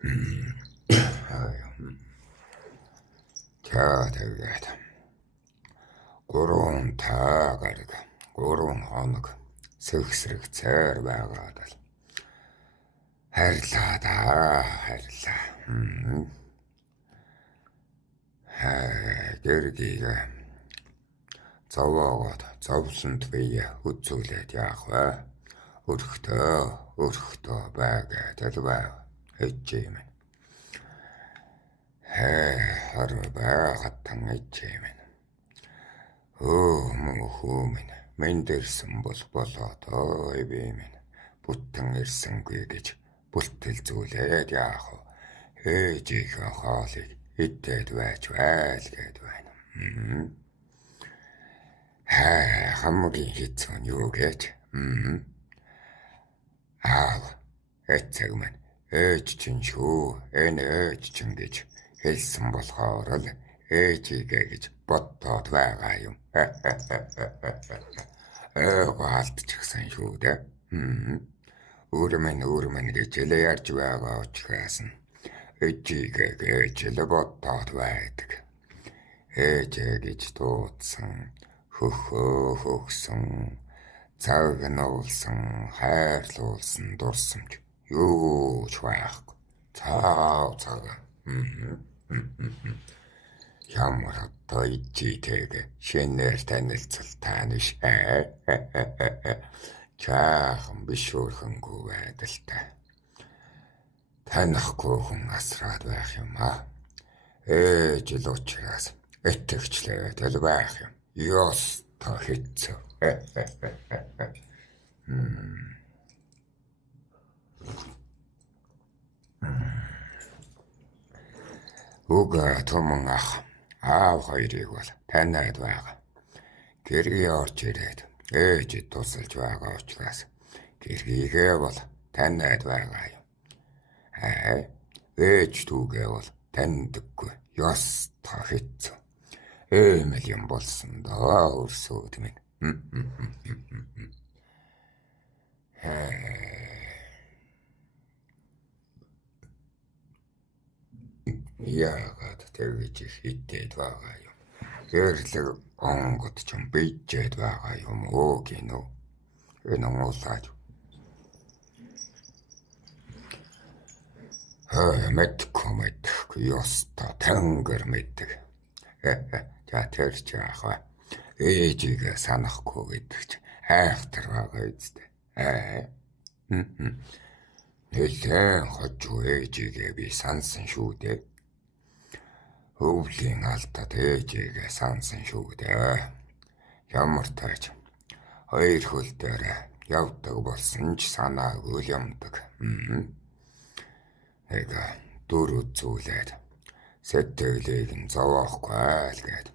За тэгээд 3 гараг 3 хоног сэгсрэг цайр байгаад л хайрлаа да хайрлаа. Гэргийг зовоогоод зовлонд бие үзүүлээд яах вэ? Өрхтөө байгаад л байв. Эжээ минь. Хар байгаад тан эжээ минь. Хөө минь. Мен дэрсэн бол болоод ой би минь. Бүтэн ирсэнгүй гэж бүлтэл зүйлээд яах вэ? Ээжийнхээ хоолыг идээд байж байл гээд байна. Хамгийн хэцүү нь юу гэж? Эцэг минь ээж чинь шүү, энэ ээж чинь гэж хэлсэн болохоор л ээжигээ гэж бодтоод байгаа юм. Алдчихсан шүү дээ. Өөр минь гэж л ярьж байгаа учраас нь ээжигээ гэж л бодтоод байдаг. Ээжээ гэж дуудсан, хөгсөн, цагнуулсан, хайрлуулсан дурсамж юу ч байхгүй. Цаа. Ямар одоо ичээтэйг шинээр танилцалтай нь чаахан бишүүрхэнгүй байдал та. Танихгүй хүн асраад байх юм аа. Ээж л учраас итгэжлээд л байх юм. Ёстой хэцүү. Уга томон ах аав хоёрыг бол таниад байгаа. Гэргий орж ирээд ээж тусалж байгаа учраас гэргийгээ бол таниад байгаа юм. Ээж түүгээ бол таньдаггүй. Ёстой хэцүү. Эмэл юм болсон доо өрсөөд минь. Яагаад тэгж хитээд байгаа юм? Гэрлэг онгод ч бийжээд байгаа юм уу гинөө? Энэ уулаад. Мэдхгүй ёстой тэнгэр мэддэг. За тэр ч яах вэ? Ээжигээ санахгүй гэдэг ч айхтар байгаа үстэй. Нэлээд хожуу ээжигээ би сансан шүү дээ. Өвлийн алдад ээжигээ сансан шүү дээ. Ямар тааж хоёр хөл дээр явдаг болсон ч санаагүй юмдаг. Дүр үзүүлээд сэтгэлийг нь зовоохгүй л гээд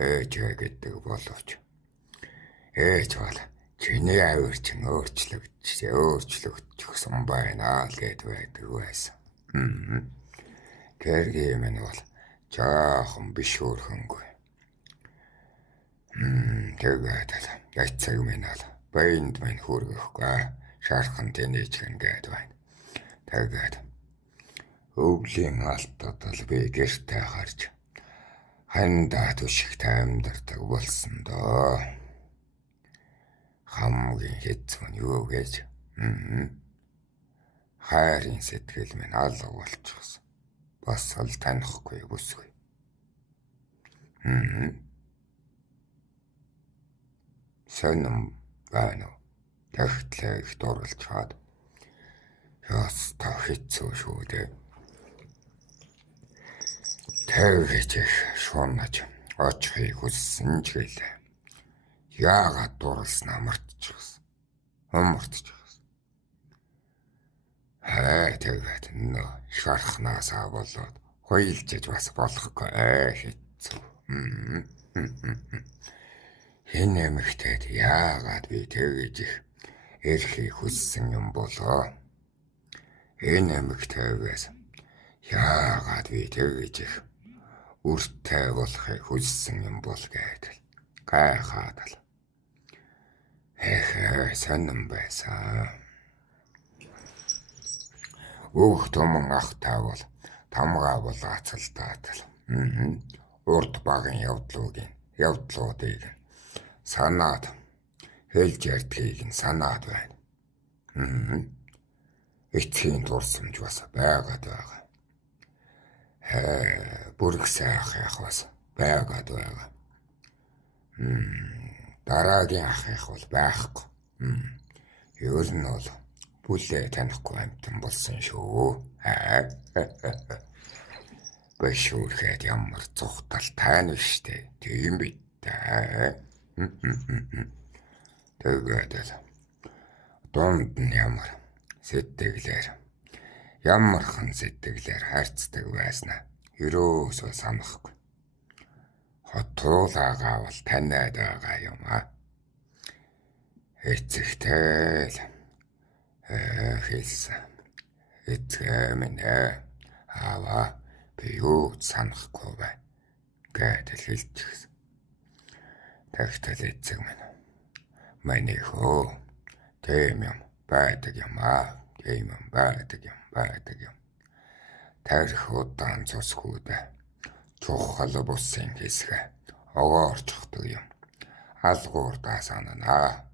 ээжээ гэдэг боловч ээж бол чиний авир чин өөрчлөгдчихсөн байна л гээд байдаг байсан. Гэргий минь бол жаахан бишүүрхэнгүй. Тэгээд эцэг минь бол баянд минь хүргэхгүй шархан тэнийчгэн гээд байна. Тэгээд өвлийн алдад л би гэртээ харж хандаа түшигтэй амьдардаг болсон доо. Хамгийн хэцүү нь юу гэж? Хайрын сэтгэл минь алга болчихсон. Бас л танихгүй бүсгүй. Сонирм байна уу? Тэгтлээ их дурлж чад. Ёстой хэцүү шүү дээ. Тэгж их шунаж очихыг хүссэн ч гэлээ. Яагаад дурлснаа мартчихсан. Тэгээд шархнаасаа болоод хуйлжиж бас болохгүй хэцүү. Хэн эмэгтэйд яагаад би тэгж их эрхийг хүссэн юм болоо? Энэ эмэгтэйгээс яагаад би тэгж их үртэй болохыг хүссэн юм бол гэдэг гайхаад л. Сонирн байсан. Өөх түмэн ах та бол тамгаа бол ацалдаад л. Урд багын явдлуудыг санаад хэлж ярьдгийг нь санаад байна. Эцгийн дурсамж бас байгаад байгаа. Бүрэг сайх ах бас байгаад байгаа. Дараагийн ах их бол байхгүй. Ер нь бол бүлээ танихгүй амтан болсон шүү. Бэшүүрхэд ямар зүхтал тань штэ. Тийм бит та. Тэгээд л дунд нь ямар сэтгэлээр харьцдаг байснаа ерөөсөө санахгүй. Хотуулаагаа бол таниад байгаа юм а. Эцэгтэй л хэлсэн. Эцэг минь аваа би юу санахгүй байна гэдэл хэлчихсэн. Тэгтэл эцэг минь миний хөө тийм юм байдаг юм а. Тарих удаан цусгүүдэ чухал бусын хэсгэ огоорчхдаг юм. Алгуурдаа санаа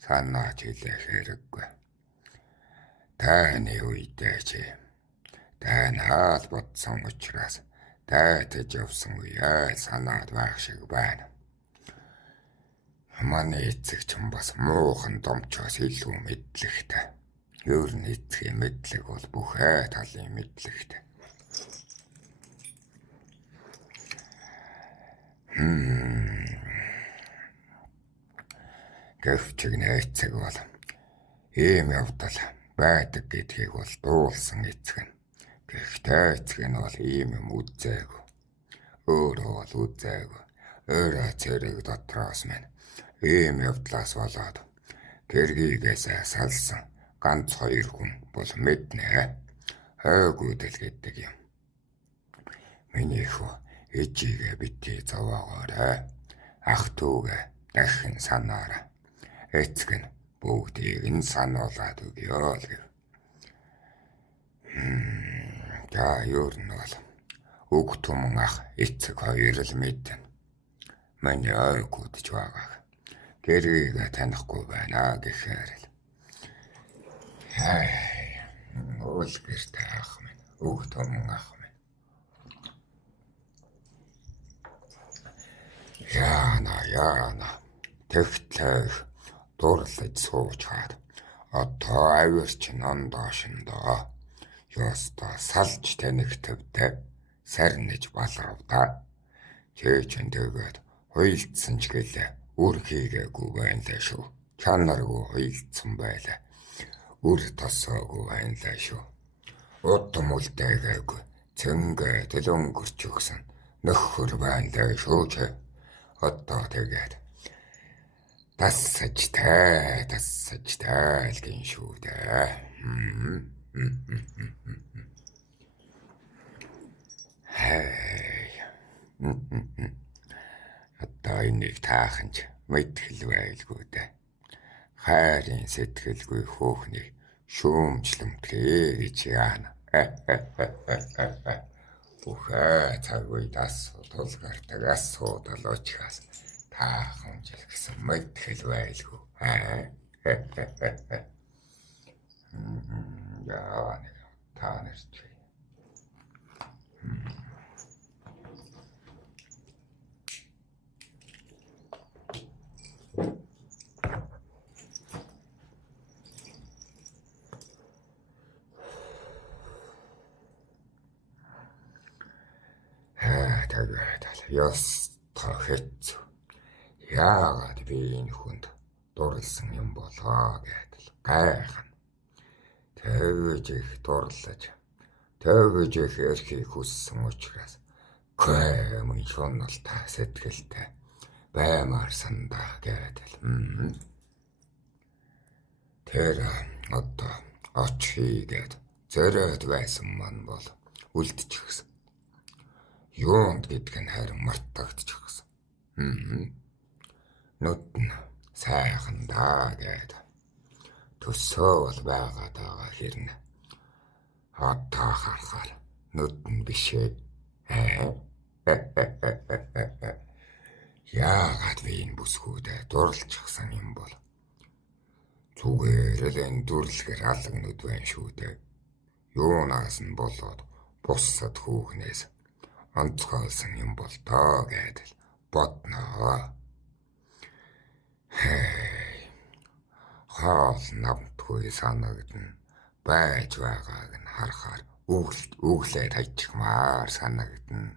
санаач хэлэх хэрэггүй. Таны үедээ чи танаа л бодсон учраас тайтаж явсан үеэ санаад байх шиг байна. Манай эцэг ч бас муухан домчоос илүү мэдлэгтэй. Ер нь эцгийн мэдлэг бол бүхэ талын мэдлэгтэй. Гэвч эцэг бол ийм явдал байдаг гэдгийг бол дуулсан эцэг нь. Гэхдээ эцэг нь бол ийм юм үзээгүй. Өөрөө бол үзээгүй. Өөрөө цэрэг дотроос минь ийм явдлаас болоод гэргийгээс салсан ганц 2 хүн бол мэднэ. Хайгуудл гэдэг юм. Миний хүү ээжигээ битгий зовоогоорой. Ах түүгээ дахин санаарай. Эцэг нь бүгдийг нь сануулад өгье л гэв. За ер нь бол үг түмэн ах эцэг 2 л мэднэ. Миний ойгуудж байгааг гэргийгээ танихгүй байна гэхээр л. Уулгэртэй ах минь, үг түмэн ах минь. Яана. Тэгтлээ дурлаж суучаад одоо авирч нондоошондоо ёстой салж танигтвтай сарниж балравда. Чээчин тэгээд хуйлдсан ч гэлээ үр хийгээгүй байлаа шүү. Чанаргүй хуйлдсан байлаа. Үр тосоогүй байлаа шүү. Удам үлдээгээгүй цэнгээ төлөнгөрч өгсөн нөхөр байлаа шүү ч. Одоо тэгээд тассаж тайлгэн шүү дээ. Одоо энийг тааханч мэдхэл байлгүй дээ. Хайрын сэтгэлгүй хөөхнийг шүүмжлэмтлээ гэж яана. Бүхэ цаг үед асуудал гардаг асуудал учраас таахан жил гэсэн мэдхэл байлгүй. Яа нэг та нарч. Тэгээд ёстой хэцүү. Яагаад би энэ хүнд дурлсан юм болоо гэдэл гайхна. Тэгж их дурлаж, тэгж их эрхийг хүссэн учраас гэмэн шуналтай сэтгэлтэй баймаар сандаа гэдэл. Тэр одоо оч хийгээд зөрөөд байсан маань бол үлдчихсэн. Юунд гэдг нь харин мартагдчихсан. Нүд нь сайхан даа гэд төсөө бол байгаад байгаа хэрнэ. Одоо харахаар нүдэн бишээ. Яагаад би энэ бүсгүүдэд дурлчихсан юм бол? Зүгээр л энэ дүрлэхэр алгнууд байна шүү дээ. Юунаас нь болоод бусад хүүхнээс онцгойсон юм бол тоо гэдэл бодноо. Хаал намтгүй санагдана. Байж байгааг нь харахаар өглээд хайчихмаар санагдана.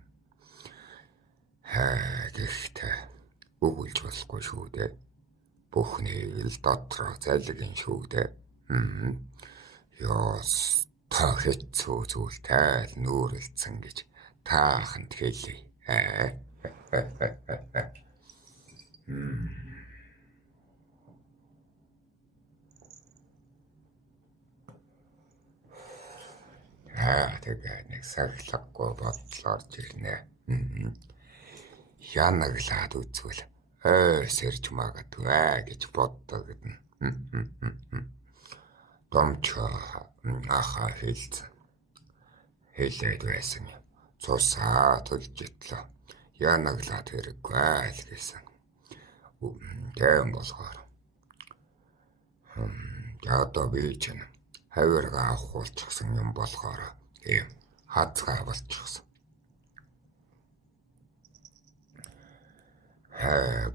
Гэхдээ өгүүлж болохгүй шүү дээ. Бүхнийг л дотроо залгин шүү дээ. Ёс та хэцүү зүйлтэй л нүүрэлцэн гэж тааханд хэлье. Тэгээд нэг сахилахгүй бодол орж ирнэ. Янаглаад үзвэл сэрж магадгүй гэж боддог гэдэн. Домчоо ахаа хэлээд байсан юм. Цусаа төлж итлээ. Янаглаад хэрэггүй л гэсэн. Тэм болохоор. Одоо би чинь хавиргаа авахулчихсан юм болохоор ийм хазгаа болчихсон.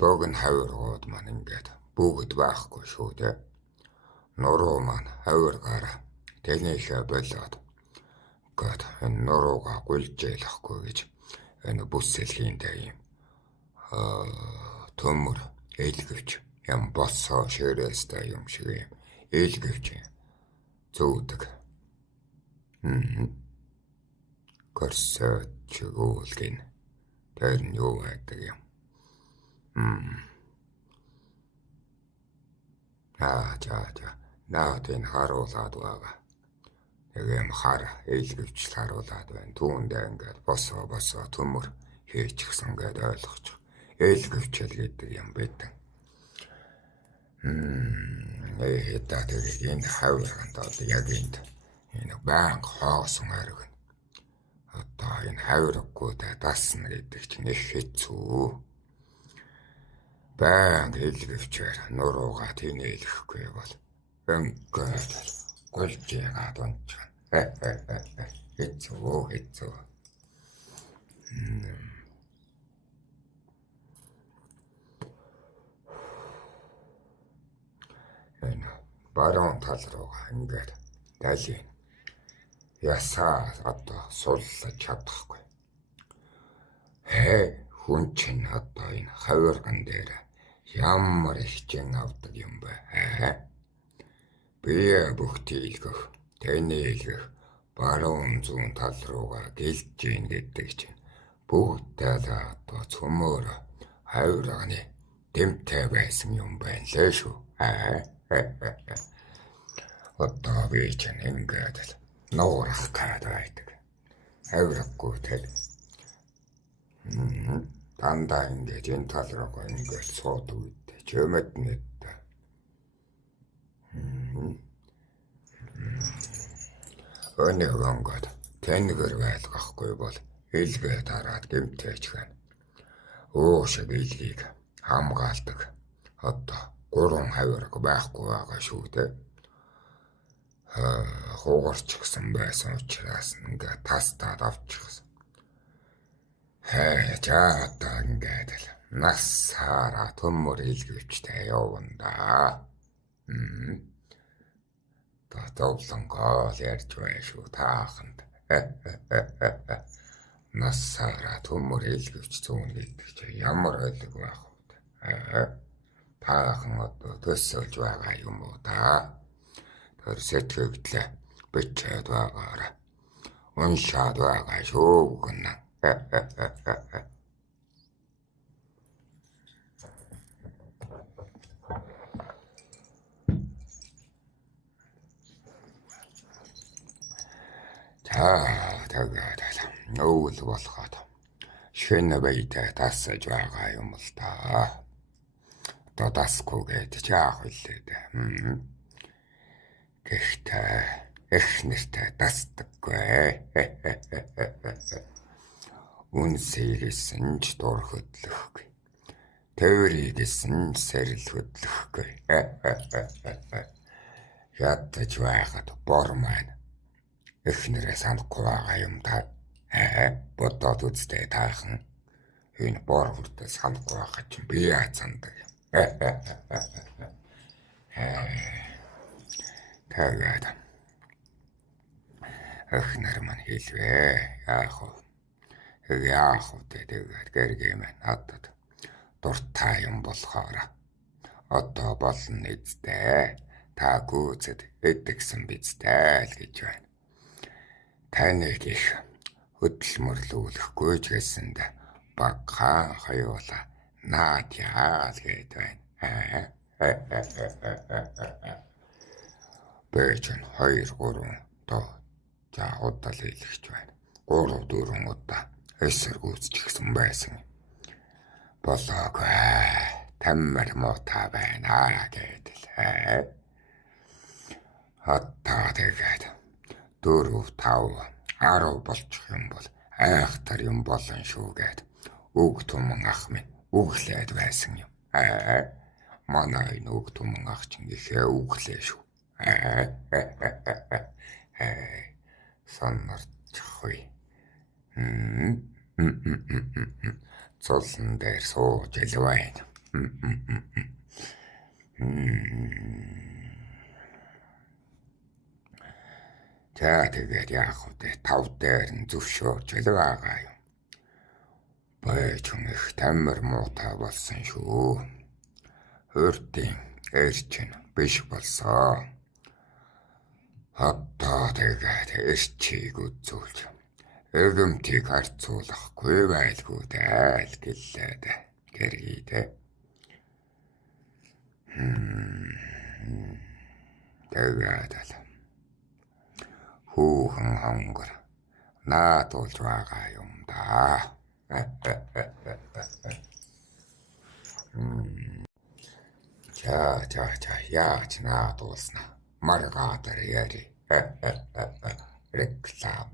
Богн хавиргууд маань ингээд бүгд байхгүй шүү дээ. Нуруу маань хавиргаараа тэнийхээ болоод гээд энэ нуруугаа гүйлжээлэхгүй гэж энэ бүсэлхийндээ ийм төмөр ээлгэвч юм боссоо ширээстэй юм шиг юм ээлгэвч зүүдэг. Корсет чигүүлгэн тэр нь юу байдаг юм. Наад энэ харуулад байгаа. Нэг юм хар ээлгэвчл харуулад байна. Түүндээ ингээд босоо төмөр хийчихсэн гэдээ ойлгочих. Ээлгэвчл гэдэг юм байдаг. Тэгээд энэ хавирганд одоо яг энэ банк хоосон ариг. Одоо энэ хавиргуудаа дасна гэдэг чинь их хэцүү. Банк ээлгэвчээр нуруугаа тийнэлэхгүй бол ингээд гулжээгаад онцгон. Хэцүү. Энэ баруун тал руугаа ингээд дайлын ясаа одоо суллаж чадахгүй. Хүн чинь одоо энэ хавирган дээр ямар ихчэн авдаг юм бэ? Би бүх тийлгэх, тэнэйлгэх баруун зүүн тал руугаа гэлж гин гэдэг чинь бүгдээ л одоо цөмөр хавирганы дэмтэй байсан юм байна лээ шүү. Одоо би чинь ингээд л нуурах гээд байдаг. Хавиргагүй тэл. Дандаа ингээд энэ тал руугаа ингээд суудаг үедээ чөмөд нэт. Өнөө онгод тэнгэр байлгахгүй бол илгээ тараад гэмтэж гэн. Шиг илгийг хамгаалдаг. Одоо 3 хавирга байхгүй байгаа шүү дээ. Хугарч гсэн байсан учраас ингээд тастаад авчихсан. Одоо ингээд л насаараа төмөр илгэвчтэй явна. Товлонгоо ярьж байна шүү тааханд. Насаараа төмөр илгэвч зүүн гэдэг чинь ямар ойлг байх вэ? Таахан одоо төсөөлж байгаа юм уу та? Тэр сэтгэгдлээ бичээд байгаараа уншаад байгаа шүү гэнэ. Тэгээд өвөл болоход шинэ байтай тасаж байгаа юм л та. Одоо дасгүй гэдэг яах вэ дээ. Гэхдээ Эх нэртэй дасдаггүй. Үнсийгсэн ч дур хөдлөхгүй. Тойрийгсэн ч сэрэл хөдлөхгүй. Ядаж байхад бор маань эхнэрээ санахгүй байгаа юм та. Бодоод үзтээ таахан. Энэ бор хүртэл санахгүй байгаа чинь би яаж сандаг юм. Тэгээд эхнэр маань хэлвэ. Яах вэ тэгээд гэргээ маань надад дуртай юм болохоор одоо болно эцтэй. Та гүйцэд эдгсэн бидтэй л гэж байна. Таныг их хөдөлмөрлүүлэхгүй ч гэсэнд багахан хоёулаа наад яал гээд байна. Бэжэн 2-3 доо за удаа л хэлэгч байна. 3-4 удаа эсэргүүцчихсэн байсан. Болоогүй таммар муутай байна гэдэл. Хатаа тэгээд 4-5-10 болчих юм бол айхтар юм болон шүү гэд үг түмэн ах минь үглээд байсан юм. Манай энэ үг түмэн ах чинь ихээ үглээ шүү. Сонорчихгүй. Цолсон дээр сууж ил байна. За тэгээд яах вэ? 5 дээр нь зөвшөөрч ил байгаа юм. Бэжэн их тамир муутай болсон шүү. Хөрдийн эрчин биш болсон. Хатаа тэгээд эрчийг үзүүлж эгэмтийг харьцуулахгүй байлгүй дээ л гэлээд гэргийдээ. Тэгээд л хүүхэн хонгор наадуулж байгаа юм да. За яаж наадуулснаа маргаатар яри. Реклам.